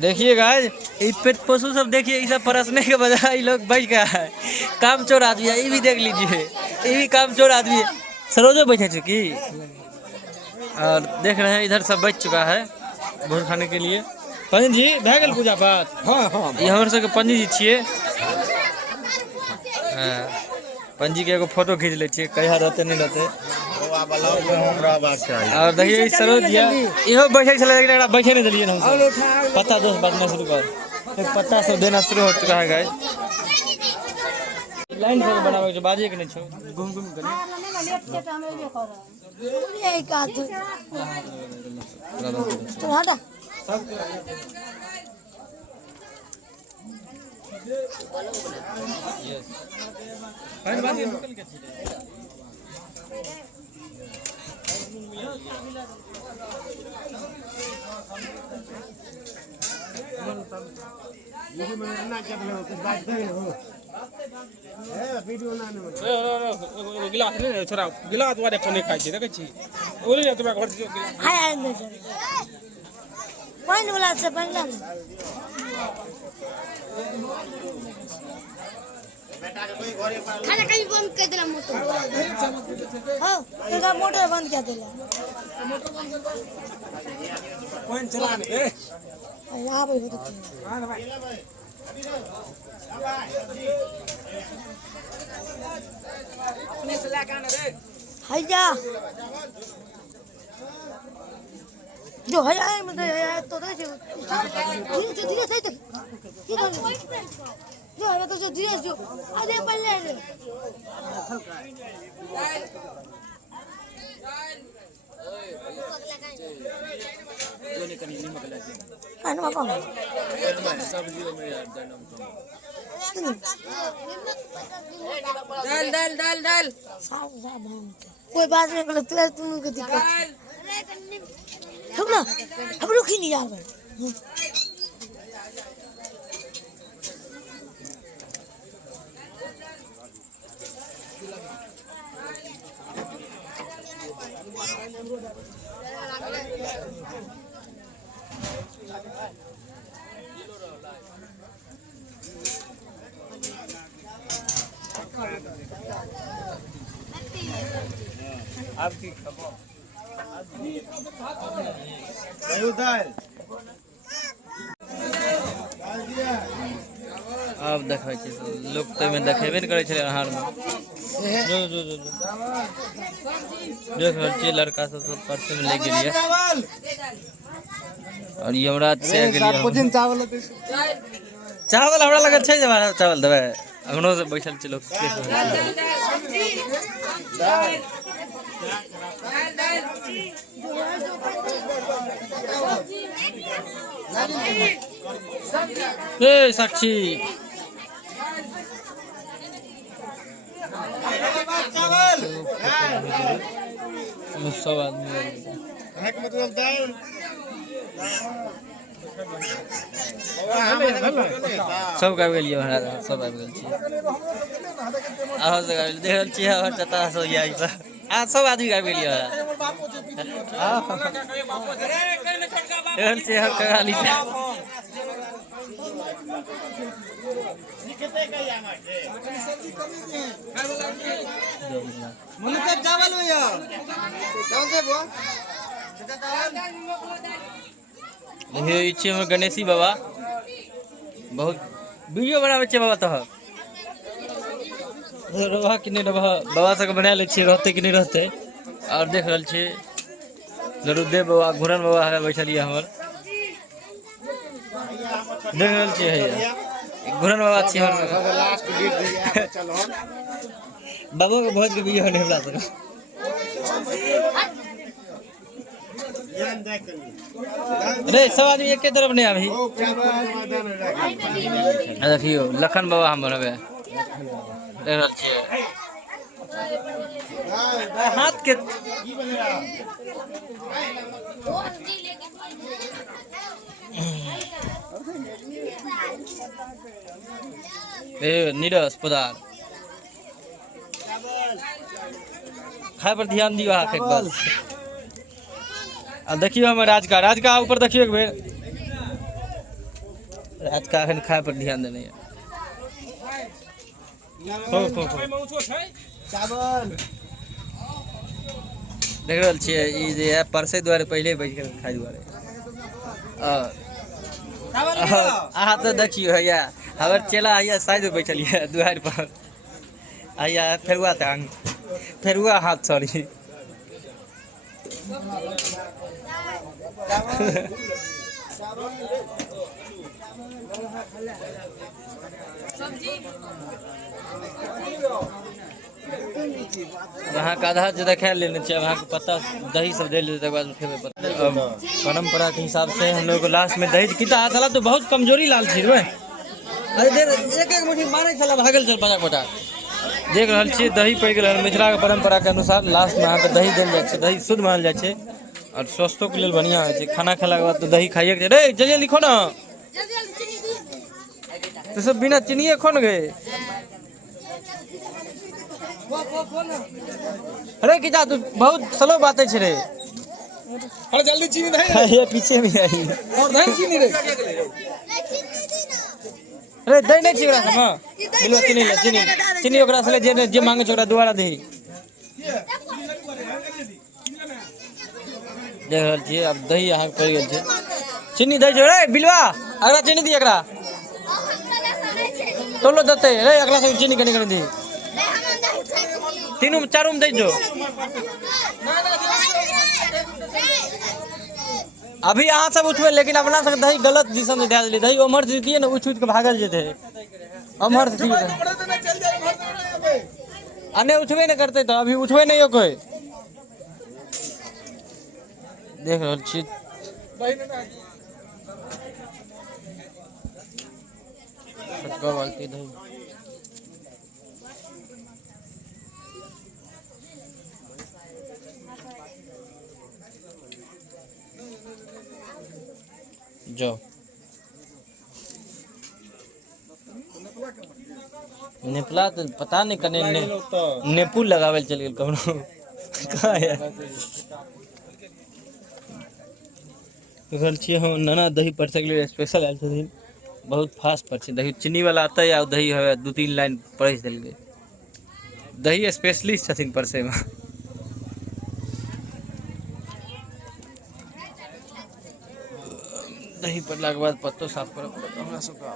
देखिए गाइस, ये पेट पशु सब देखिए, ये सब परसने के बजाय ये लोग बैठ गया है। काम चोर आदमी है, ये भी देख लीजिए, ये भी काम चोर आदमी है। सरोजो बैठे चुकी और देख रहे हैं इधर सब बच चुका है भोज खाने के लिए। पंडित जी भए गेल पूजा पाठ? हाँ हाँ ये हमारे सबके पंडित जी छिए। पंडित जी के एगो फोटो खींच ले छिए, कहिया रहते नहीं रहते। और देखिए सरोज जी इहो बैठे चले, लेकिन एकरा बैठे नहीं दिलिए हम सब। पत्ता दोस्त बांटना शुरू कर, एक पत्ता सब देना शुरू हो चुका है गाइस। लाइन से बनावे के बाजे के नहीं छो, घूम घूम कर यस फाइन बात निकल के छी। गिलास नहीं छोरा, गिलास वाले कोने खाई छी देखे छी ओली ने तुम्हारा घर से हाय आए नहीं सर पानी वाला से पहला खाना कहीं बंद कर देला मोटर। हां तेरा मोटर बंद कर देला, कौन चलाने ए यहां पे होता है। हां भाई अपने चला का ना रे हैया जो है आए मतलब है तो दे धीरे सही तक ये जो है तो जो धीरे जो आधे पल्ले रे जोने कनी नमक लगे खाना पापा सब्जियों में यार डाल डाल डाल डाल साफ साफ कोई बात नहीं कर तुम को दिक्कत हम ना हम लोग ही नहीं यार आपकी खबर अब देखै छी लोग तो में देखेबे नहीं करे छले आहार में। जो जो जो देख रहल छी लड़का सब परसे में ले गेलिए और यमराज से गेलिए। चावल हमरा लगल छै, जमाना चावल देबे अंगनो से बैठल छी लोग। ए साक्षी सब आदमी मतलब दाल सब आबि गेलिए हमरा, सब आबि गेल छी। अहाँ सब आबि देख रहल छी हमर चता सब यही पर आ सब आदमी आबि गेलिए हमरा। देख रहल छी हम कगाली से मुझे चावल हो या चावल से बो देखिए इच्छे में गणेशी बाबा बहुत वीडियो बनावे छे बाबा। तो रहा कि नहीं रहा बाबा सब बना ले छे, रहते कि नहीं रहते। और देख रहल छे लरुदेव बाबा घुरन बाबा है बैठलिए हमर, देख रहल छे है घुरन बाबा छे हमर लास्ट बीट दिया चलो बाबा के भोज के वीडियो नहीं बना सका। अरे सब आदमी एक के तरफ नहीं अभी देखियो लखन बाबा हम बनबे देख रहल छे हाथ के ए नीरस पदार खाए पर ध्यान दियो आके एक बार। अब देखियो हमें राज का ऊपर देखियो एक बेर रात का अखन खाए पर ध्यान देने है। खो खो खो चावल देख रहल छियै ई जे है परसे दुआरे पहिले बैठ के खाइ दुआरे अहाँ तो देखियो हैया हमर चेला हैया साइड में बैठल है दुआर पर हैया फेरुआ टांग फेरुआ हाथ सॉरी वहाँ का आधा ज्यादा खा लेने चाहिए वहाँ के पत्ता दही सब दे लेते बाद फिर परंपरा के हिसाब से हम लोग को लास्ट में दही कितना हाथ चला तो बहुत कमजोरी लाल चीज अरे देर एक एक मुट्ठी मारे चला भागल चल पचाक पचाक देख रहल छियै दही पड़ गया मिथिला के परंपरा के अनुसार लास्ट में अहाँ के दही देल जाए छै दही शुद्ध मानल जाए छै और स्वास्थ्य के लिए बढ़िया है खाना खेला के बाद तो दही खाइए के रे जल्दी लिखो ना तो सब बिना चीनी खो न गए अरे किता तू बहुत स्लो बातें छे रे अरे जल्दी चीनी दे ये पीछे में आई और दही चीनी रे अरे दही नहीं छिड़ा सब बिलो चीनी ले चीनी चीनी ओकरा से ले जे मांगे छ ओकरा दोबारा दही देख रहल छियै अब दही अहाँ पड़ गेल छै चीनी दही रे बिलवा अगला चीनी दी एकरा तोलो दते रे अगला से चीनी कनी दी तीनों चारों में दे दो अभी अहाँ सब उठबे लेकिन अपना सब दही गलत दिशा में दे दिली दही उमर से दिए ना उठ के भागल जेते अमर से अने उठबे न करते तो अभी उठबे नहीं हो कोई देख रहल छी दही जो नेपला तो पता नहीं कने नेपू लगावे चल गेल कौनो का है रहल छी हम नाना दही पर से गेल स्पेशल आयल छथिन बहुत फास्ट पर छै दही चीनी वाला आता या दही है 2-3 लाइन पढ़ देल गए दही स्पेशलिस्ट छथिन परसे में दही पड़ला के बाद पत्तो साफ करब पड़त हमरा सब का